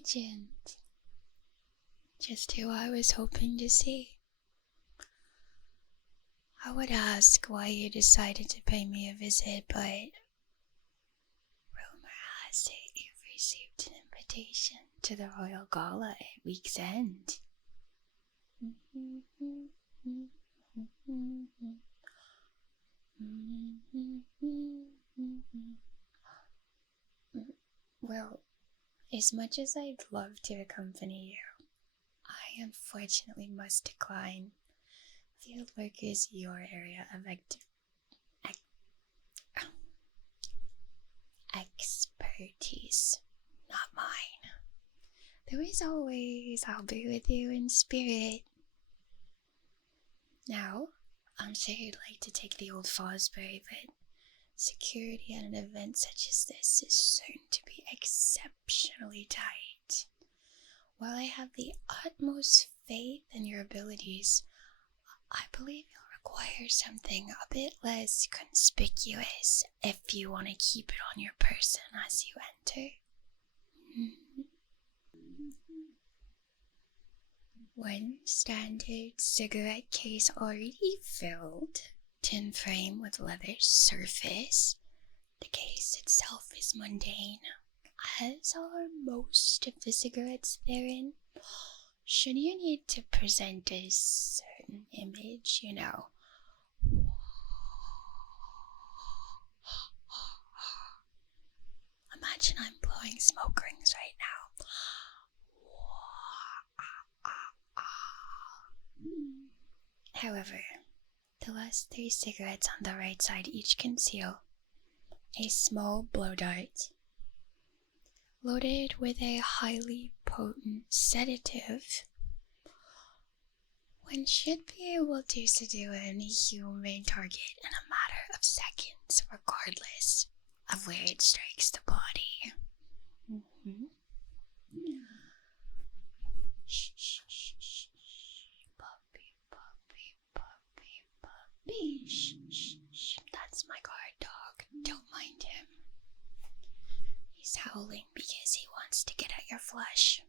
agent. Just who I was hoping to see. I would ask why you decided to pay me a visit, but rumor has it you've received an invitation to the Royal Gala at week's end. Well, as much as I'd love to accompany you, I unfortunately must decline. Fieldwork is your area of expertise, not mine. Though as always, I'll be with you in spirit. Now, I'm sure you'd like to take the old Fosbury, but security at an event such as this is certain to be exceptionally tight. While I have the utmost faith in your abilities, I believe you'll require something a bit less conspicuous if you want to keep it on your person as you enter. One standard cigarette case already filled, tin frame with leather surface. The case itself is mundane, as are most of the cigarettes therein. Should you need to present a certain image, Imagine I'm blowing smoke rings right now. However, the last 3 cigarettes on the right side each conceal a small blow dart loaded with a highly potent sedative. One should be able to subdue any human target in a matter of seconds, regardless of where it strikes the body. Shh, shh, shh, shh. Puppy, puppy, puppy, puppy. Shh, shh, shh. That's my guard dog. Don't mind him. He's howling because he wants to get at your flesh.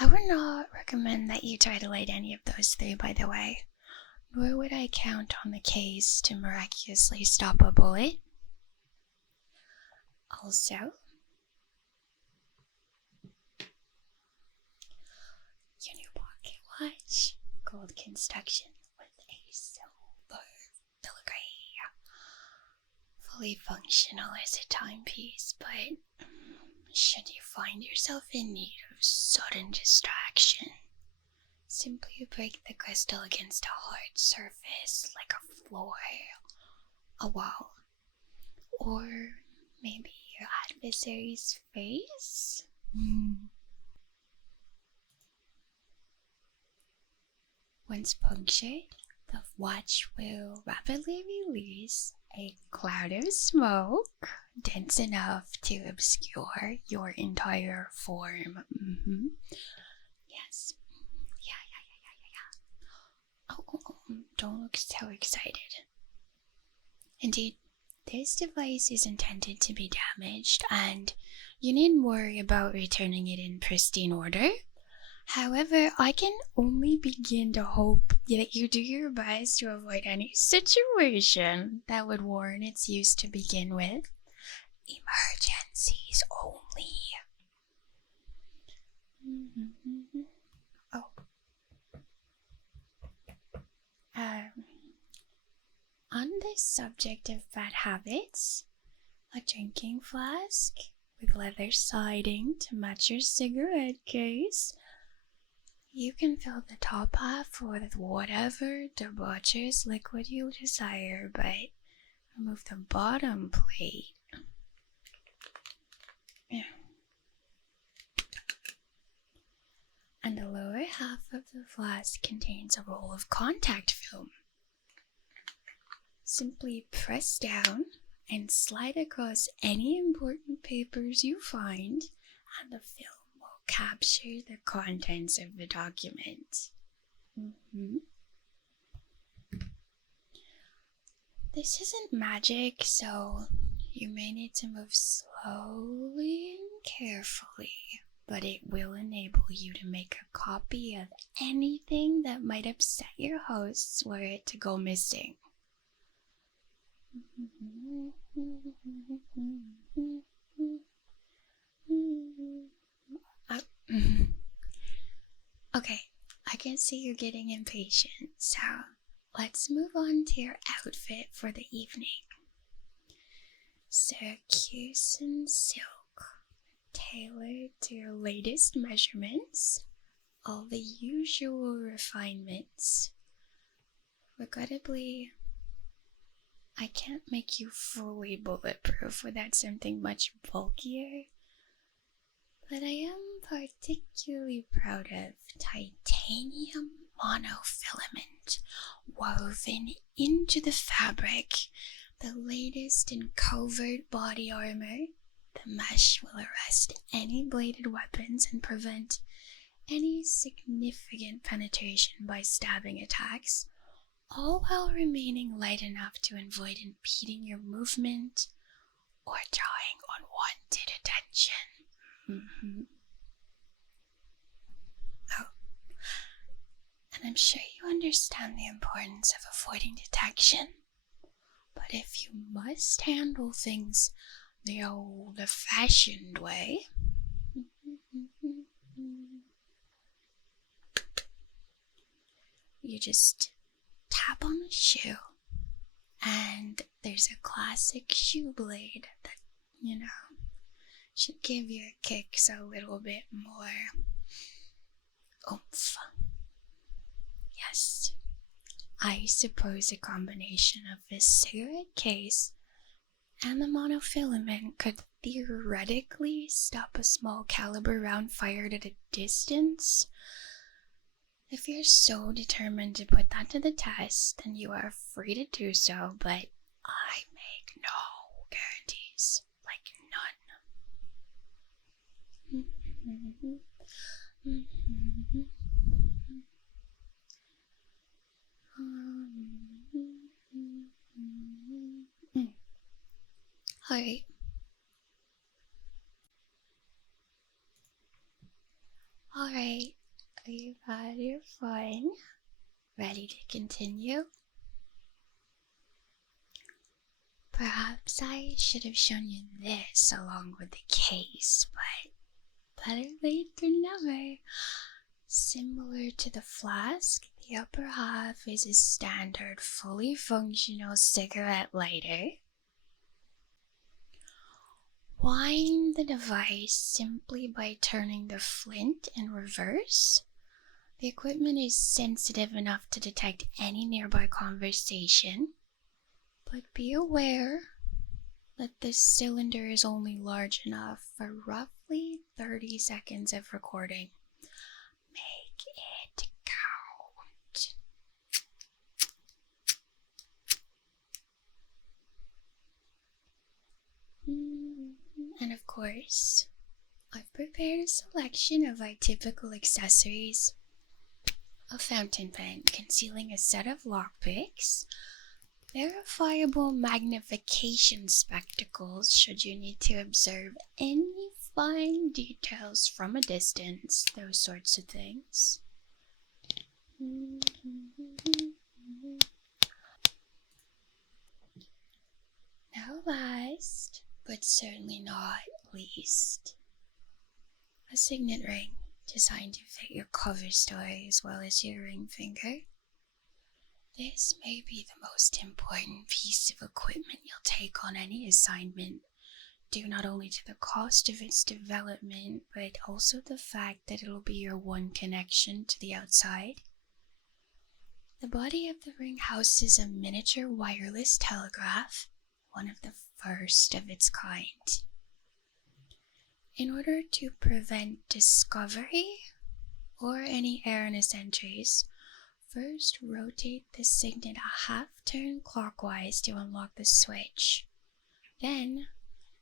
I would not recommend that you try to light any of those 3, by the way. Nor would I count on the case to miraculously stop a bullet. Also, your new pocket watch, gold construction with a silver filigree. Fully functional as a timepiece, but should you find yourself in need of sudden distraction, simply break the crystal against a hard surface like a floor, a wall, or maybe your adversary's face. Once punctured, the watch will rapidly release a cloud of smoke dense enough to obscure your entire form. Yes. Yeah. Oh, don't look so excited. Indeed, this device is intended to be damaged, and you needn't worry about returning it in pristine order. However, I can only begin to hope that you do your best to avoid any situation that would warrant its use to begin with. Emergencies only. On the subject of bad habits, a drinking flask with leather siding to match your cigarette case. You can fill the top half with whatever debaucherous liquid you desire, but remove the bottom plate. And the lower half of the flask contains a roll of contact film. Simply press down and slide across any important papers you find, and the film will capture the contents of the document. This isn't magic, so You may need to move slowly and carefully, but it will enable you to make a copy of anything that might upset your hosts were it to go missing. Okay, I can see you're getting impatient, so let's move on to your outfit for the evening. Syracuse silk, tailored to your latest measurements, all the usual refinements. Regrettably, I can't make you fully bulletproof without something much bulkier, but I am particularly proud of titanium monofilament woven into the fabric, the latest in covert body armor. The mesh will arrest any bladed weapons and prevent any significant penetration by stabbing attacks, all while remaining light enough to avoid impeding your movement or drawing unwanted attention. Oh, and I'm sure you understand the importance of avoiding detection, but if you must handle things the old-fashioned way, you just tap on the shoe, and there's a classic shoe blade that, should give your kicks a little bit more oomph. Yes, I suppose a combination of this cigarette case and the monofilament could theoretically stop a small caliber round fired at a distance. If you're so determined to put that to the test, then you are free to do so, but I make no guarantees. Like none. Alright. Alright, you've had your fun. Ready to continue? Perhaps I should have shown you this along with the case, but better late than never. Similar to the flask, the upper half is a standard, fully functional cigarette lighter. Wind the device simply by turning the flint in reverse. The equipment is sensitive enough to detect any nearby conversation, but be aware that this cylinder is only large enough for roughly 30 seconds of recording. Make it count. And of course, I've prepared a selection of our typical accessories. A fountain pen concealing a set of lockpicks, verifiable magnification spectacles should you need to observe any fine details from a distance, those sorts of things. Now last, but certainly not least, a signet ring designed to fit your cover story as well as your ring finger. This may be the most important piece of equipment you'll take on any assignment, due not only to the cost of its development, but also the fact that it'll be your one connection to the outside. The body of the ring houses a miniature wireless telegraph, one of the first of its kind. In order to prevent discovery or any erroneous entries, first rotate the signet a half turn clockwise to unlock the switch. Then,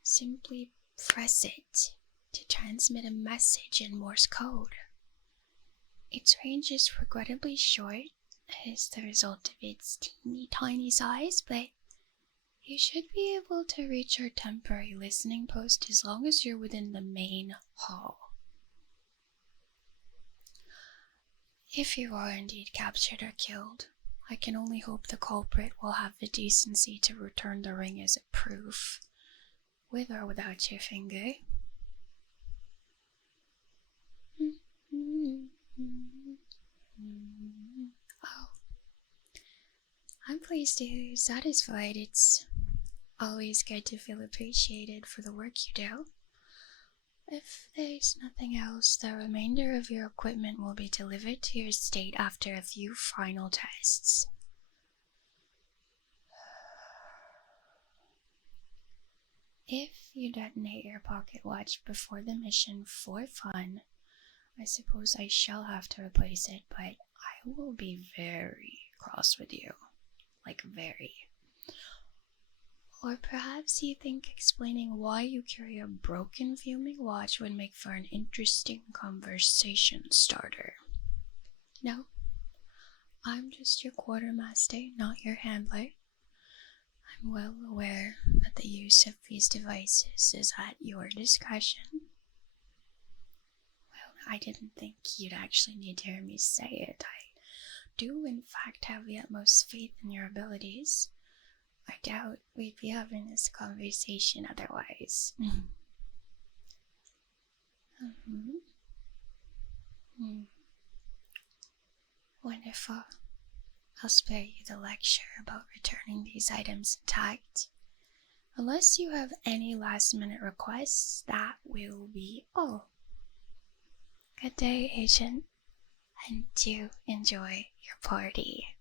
simply press it to transmit a message in Morse code. Its range is regrettably short as the result of its teeny tiny size, but You should be able to reach our temporary listening post as long as you're within the main hall. If you are indeed captured or killed, I can only hope the culprit will have the decency to return the ring as a proof, with or without your finger. Oh, I'm pleased to hear you're satisfied. It's always good to feel appreciated for the work you do. If there's nothing else, the remainder of your equipment will be delivered to your estate after a few final tests. If you detonate your pocket watch before the mission for fun, I suppose I shall have to replace it, but I will be very cross with you. Like, very. Or perhaps you think explaining why you carry a broken viewing watch would make for an interesting conversation starter. No, I'm just your quartermaster, not your handler. I'm well aware that the use of these devices is at your discretion. Well, I didn't think you'd actually need to hear me say it. I do, in fact, have the utmost faith in your abilities. I doubt we'd be having this conversation otherwise. Wonderful. I'll spare you the lecture about returning these items intact. Unless you have any last-minute requests, that will be all. Good day, Agent, and do enjoy your party.